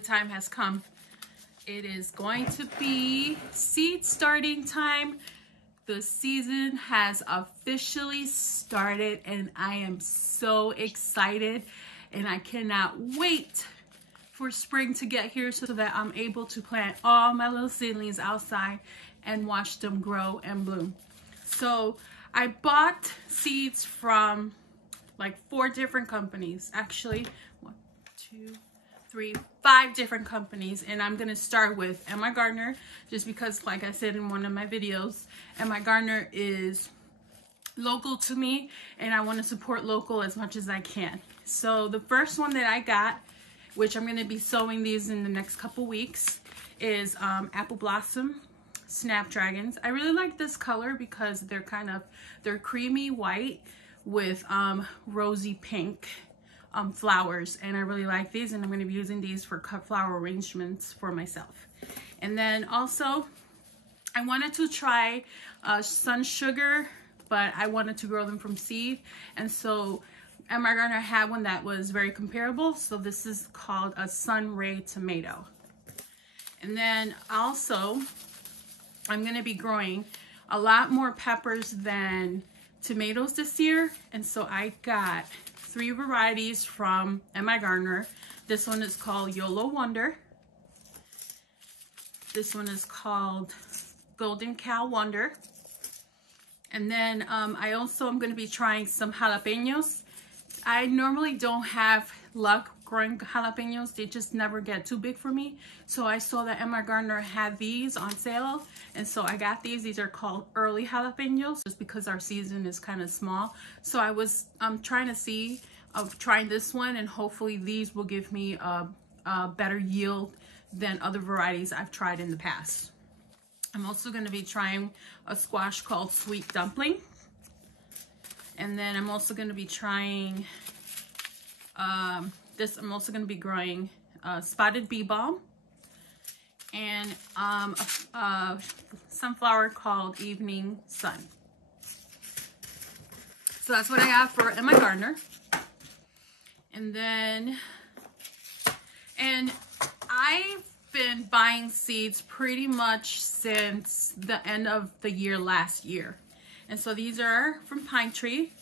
the time has come. It is going to be seed starting time. The season has officially started and I am so excited and I cannot wait for spring to get here so that I'm able to plant all my little seedlings outside and watch them grow and bloom. So I bought seeds from like 4 different companies, actually 1, 2, 3, 5 different companies, and I'm gonna start with Emma Gardner just because, like I said in one of my videos, Emma Gardner is local to me and I want to support local as much as I can. So the first one that I got, which I'm going to be sowing these in the next couple weeks, is Apple Blossom Snapdragons. I really like this color because they're creamy white with rosy pink flowers, and I really like these, and I'm going to be using these for cut flower arrangements for myself. And then also I wanted to try Sun Sugar, but I wanted to grow them from seed, and so Emma Gardner had one that was very comparable. So this is called a Sun Ray Tomato. And then also I'm going to be growing a lot more peppers than tomatoes this year, and so I got 3 varieties from Emma Gardner. This one is called YOLO Wonder. This one is called Golden Cow Wonder. And then I also am going to be trying some jalapenos. I normally don't have luck growing jalapenos. They just never get too big for me. So I saw that Emma Gardner had these on sale, and so I got these. These are called early jalapenos just because our season is kind of small. So I was trying to see of trying this one, and hopefully these will give me a better yield than other varieties I've tried in the past. I'm also going to be trying a squash called Sweet Dumpling. And then I'm also going to be trying this. I'm also going to be growing Spotted Bee Balm and a sunflower called Evening Sun. So that's what I got for Emma Gardner. And then, I've been buying seeds pretty much since the end of the year last year. And so these are from Pine Tree.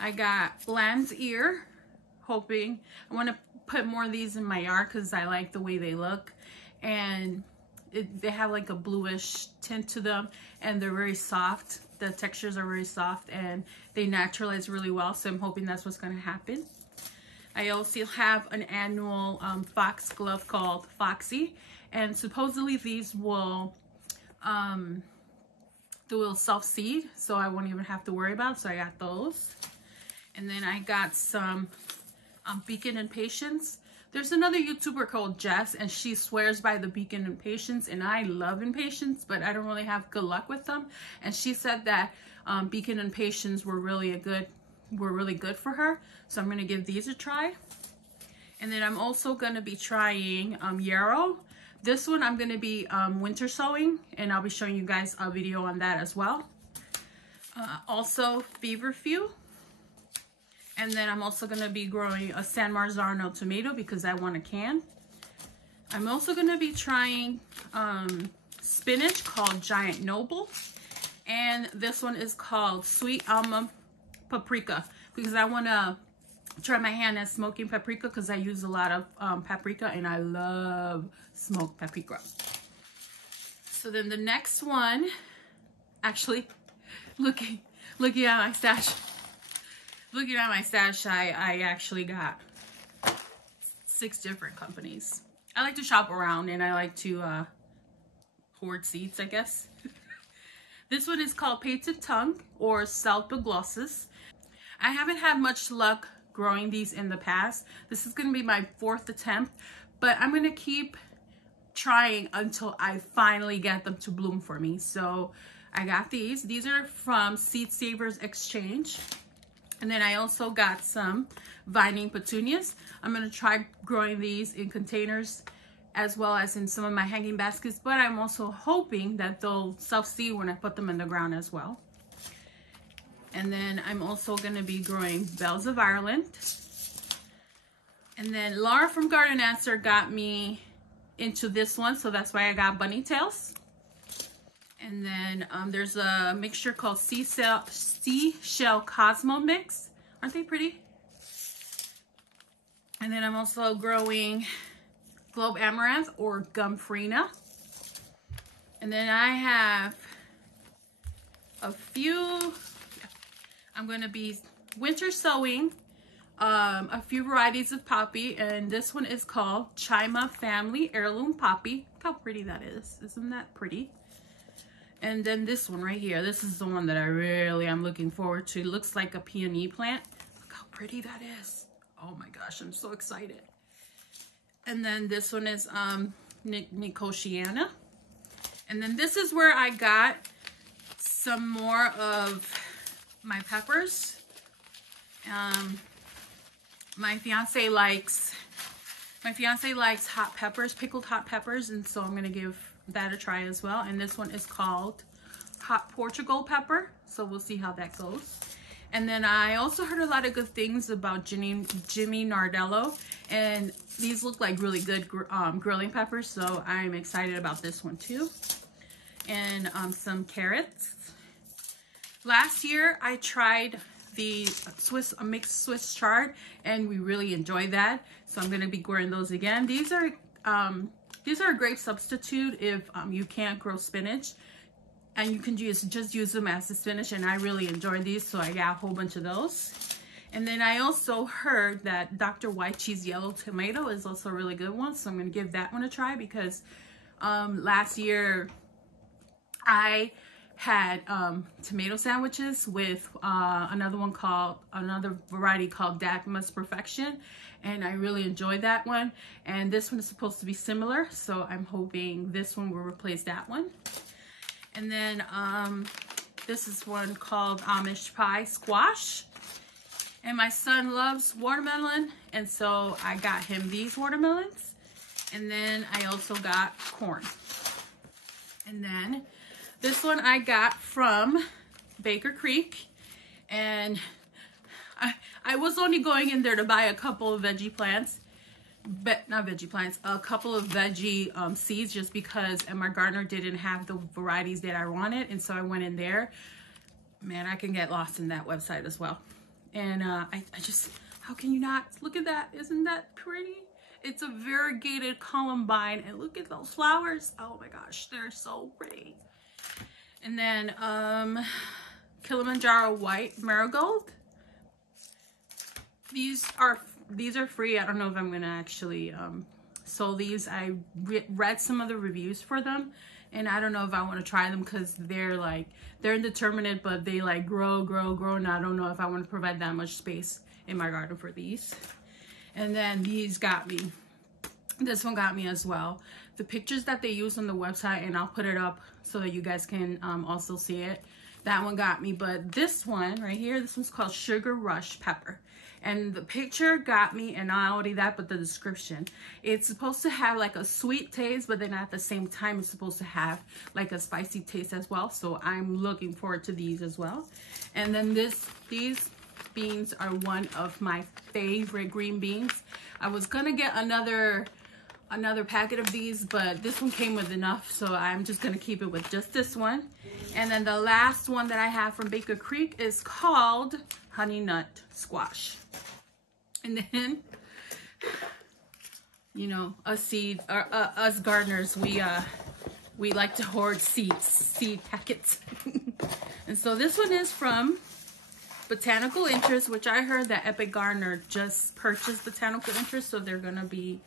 I got Lamb's Ear, hoping I want to put more of these in my yard because I like the way they look, and they have like a bluish tint to them, and they're very soft. The textures are very soft and they naturalize really well, so I'm hoping that's what's going to happen. I also have an annual foxglove called Foxy, and supposedly these will self-seed, so I won't even have to worry about it, so I got those. And then I got some Beacon and Patience. There's another YouTuber called Jess, and she swears by the Beacon and Patience, and I love Impatience, but I don't really have good luck with them. And she said that Beacon and Patience were really good for her, so I'm gonna give these a try. And then I'm also gonna be trying Yarrow. This one I'm gonna be winter sowing, and I'll be showing you guys a video on that as well. Also Feverfew. And then I'm also gonna be growing a San Marzano tomato because I want a can. I'm also gonna be trying spinach called Giant Noble. And this one is called Sweet Almond Paprika because I wanna try my hand at smoking paprika because I use a lot of paprika and I love smoked paprika. So then the next one, actually looking at my stash, I actually got 6 different companies. I like to shop around and I like to hoard seeds, I guess. This one is called Painted Tongue or Salpaglossus. I haven't had much luck growing these in the past. This is going to be my 4th attempt, but I'm going to keep trying until I finally get them to bloom for me. So I got these. These are from Seed Savers Exchange. And then I also got some vining petunias. I'm going to try growing these in containers as well as in some of my hanging baskets, but I'm also hoping that they'll self-seed when I put them in the ground as well. And then I'm also going to be growing Bells of Ireland. And then Laura from Garden Answer got me into this one, so that's why I got bunny tails. And then there's a mixture called Seashell Cosmo Mix. Aren't they pretty? And then I'm also growing Globe Amaranth or Gumfrina. And then I have a few, I'm going to be winter sowing a few varieties of poppy, and this one is called Chima Family Heirloom Poppy. Look how pretty that is. Isn't that pretty? And then this one right here, this is the one that I really am looking forward to. It looks like a peony plant. Look how pretty that is. Oh my gosh, I'm so excited. And then this one is Nicotiana. And then this is where I got some more of my peppers. My fiance likes hot peppers, pickled hot peppers, and so I'm gonna give that a try as well. And this one is called Hot Portugal Pepper, so we'll see how that goes. And then I also heard a lot of good things about Jimmy Nardello, and these look like really good grilling peppers, so I'm excited about this one too. And some carrots. Last year I tried the mixed Swiss chard, and we really enjoyed that, so I'm going to be growing those again. These are a great substitute if you can't grow spinach, and you can just use them as the spinach, and I really enjoyed these, so I got a whole bunch of those. And then I also heard that Dr. White Cheese Yellow Tomato is also a really good one, so I'm going to give that one a try, because last year I had tomato sandwiches with another variety called Dagma's Perfection, and I really enjoyed that one. And this one is supposed to be similar, so I'm hoping this one will replace that one. And then this is one called Amish Pie Squash, and my son loves watermelon, and so I got him these watermelons. And then I also got corn. And then this one I got from Baker Creek, and I was only going in there to buy a couple of veggie plants, but not veggie plants, a couple of veggie seeds, just because my gardener didn't have the varieties that I wanted, and so I went in there. Man, I can get lost in that website as well. And I just, how can you not? Look at that. Isn't that pretty? It's a variegated columbine, and look at those flowers. Oh my gosh, they're so pretty. And then Kilimanjaro White Marigold. These are free. I don't know if I'm gonna actually sow these. I read some of the reviews for them, and I don't know if I want to try them, because they're indeterminate, but they like grow, and I don't know if I want to provide that much space in my garden for these. And then these got me. This one got me as well. The pictures that they use on the website, and I'll put it up so that you guys can also see it. That one got me, but this one right here, this one's called Sugar Rush Pepper. And the picture got me, and not only that, but the description. It's supposed to have like a sweet taste, but then at the same time, it's supposed to have like a spicy taste as well. So I'm looking forward to these as well. And then these beans are one of my favorite green beans. I was gonna get another packet of these, but this one came with enough, so I'm just gonna keep it with just this one. And then the last one that I have from Baker Creek is called Honey Nut Squash. And then, you know, us gardeners, we like to hoard seed packets. And so this one is from Botanical Interest, which I heard that Epic Gardener just purchased Botanical Interest, so they're gonna be,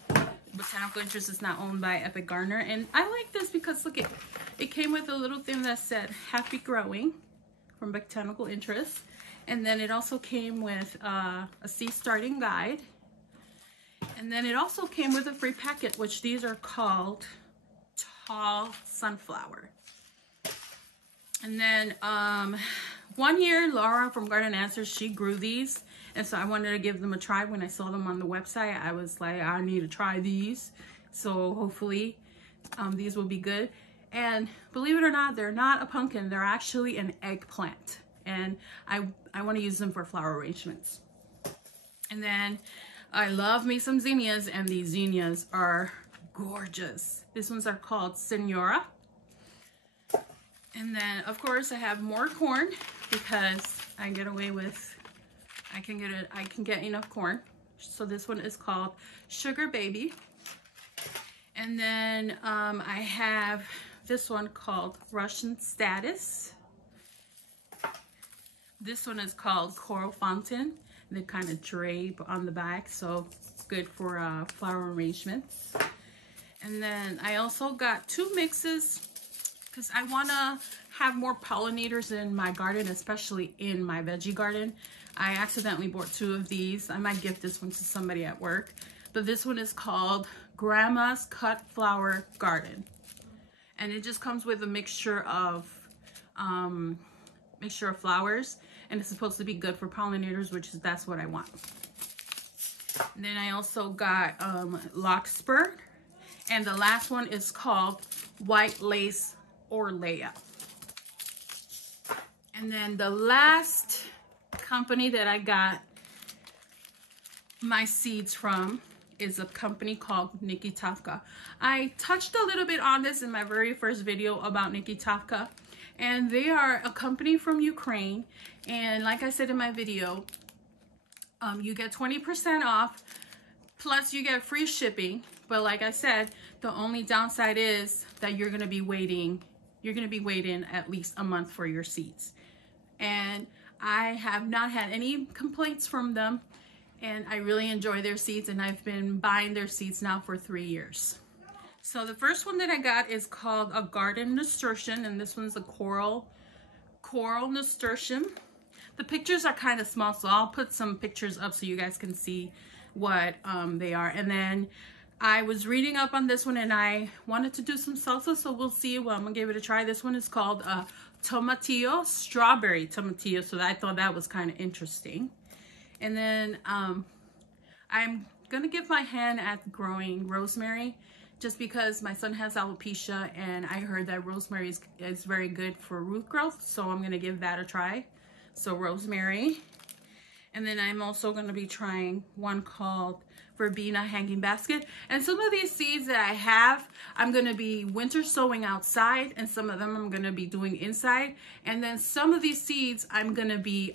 Botanical Interest is not owned by Epic Gardener. And I like this because look, it came with a little thing that said Happy Growing from Botanical Interest. And then it also came with a seed starting guide. And then it also came with a free packet, which these are called Tall Sunflower. And then 1 year, Laura from Garden Answers, she grew these. And so I wanted to give them a try. When I saw them on the website, I was like, I need to try these. So hopefully these will be good. And believe it or not, they're not a pumpkin. They're actually an eggplant. And I want to use them for flower arrangements. And then I love me some zinnias, and these zinnias are gorgeous. These ones are called Senora. And then of course I have more corn because I get away with, I can get enough corn. So this one is called Sugar Baby. And then I have this one called Russian Status. This one is called Coral Fountain. They kind of drape on the back, so good for flower arrangements. And then I also got 2 mixes because I want to have more pollinators in my garden, especially in my veggie garden. I accidentally bought 2 of these. I might gift this one to somebody at work. But this one is called Grandma's Cut Flower Garden. And it just comes with a mixture of flowers. And it's supposed to be good for pollinators, that's what I want. And then I also got Larkspur. And the last one is called White Lace Orlea. And then the last company that I got my seeds from is a company called Nikitovka. I touched a little bit on this in my very first video about Nikitovka, and they are a company from Ukraine. And like I said in my video, you get 20% off, plus you get free shipping. But like I said, the only downside is that you're gonna be waiting at least a month for your seeds. And I have not had any complaints from them, and I really enjoy their seeds, and I've been buying their seeds now for 3 years. So the first one that I got is called a garden nasturtium, and this one's a coral nasturtium. The pictures are kind of small, so I'll put some pictures up so you guys can see what they are. And then I was reading up on this one, and I wanted to do some salsa, so we'll see. Well, I'm gonna give it a try. This one is called tomatillo, strawberry tomatillo, so I thought that was kind of interesting. And then I'm gonna give my hand at growing rosemary, just because my son has alopecia, and I heard that rosemary is very good for root growth, so I'm gonna give that a try. So rosemary. And then I'm also gonna be trying one called Verbena Hanging Basket. And some of these seeds that I have, I'm gonna be winter sowing outside, and some of them I'm gonna be doing inside. And then some of these seeds I'm gonna be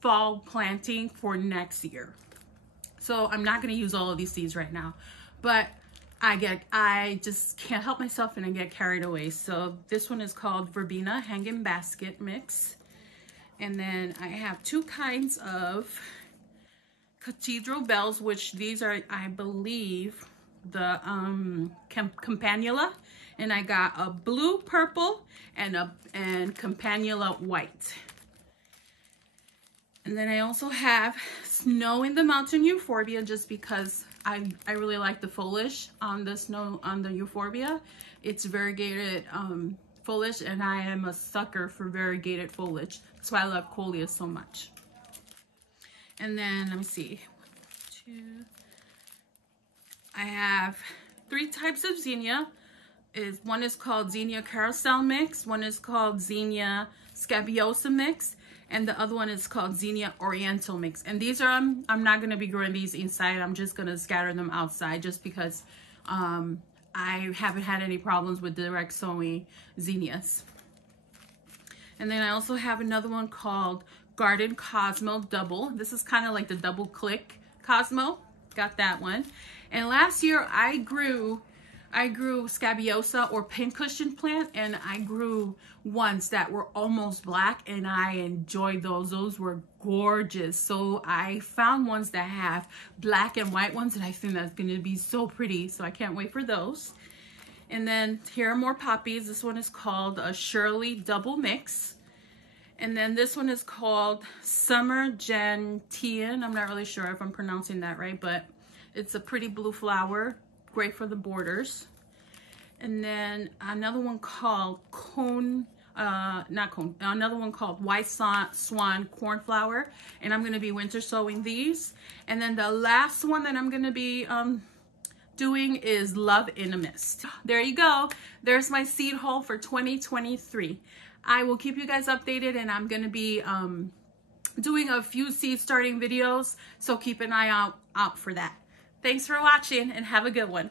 fall planting for next year. So I'm not gonna use all of these seeds right now, but I just can't help myself and I get carried away. So this one is called Verbena Hanging Basket Mix. And then I have 2 kinds of cathedral bells, which these are, I believe, the campanula. And I got a blue, purple, and campanula white. And then I also have Snow in the Mountain Euphorbia, just because I really like the foliage on the euphorbia. It's variegated foliage, and I am a sucker for variegated foliage. That's why I love coleus so much. And then let me see, 1, 2. I have 3 types of zinnia. One is called Zinnia Carousel Mix, one is called Zinnia Scabiosa Mix, and the other one is called Zinnia Oriental Mix. And these are, I'm not going to be growing these inside. I'm just going to scatter them outside, just because I haven't had any problems with direct sowing zinnias. And then I also have another one called Garden Cosmo Double. This is kind of like the double click Cosmo. Got that one. And last year I grew Scabiosa or pincushion plant, and I grew ones that were almost black, and I enjoyed those. Those were gorgeous. So I found ones that have black and white ones, and I think that's going to be so pretty. So I can't wait for those. And then here are more poppies. This one is called a Shirley Double Mix. And then this one is called Summer Gentian. I'm not really sure if I'm pronouncing that right, but it's a pretty blue flower. Great for the borders. And then another one called another one called White Swan Cornflower, and I'm going to be winter sowing these. And then the last one that I'm going to be doing is Love in a Mist. There you go. There's my seed haul for 2023. I will keep you guys updated, and I'm going to be doing a few seed starting videos, so keep an eye out for that. Thanks for watching, and have a good one.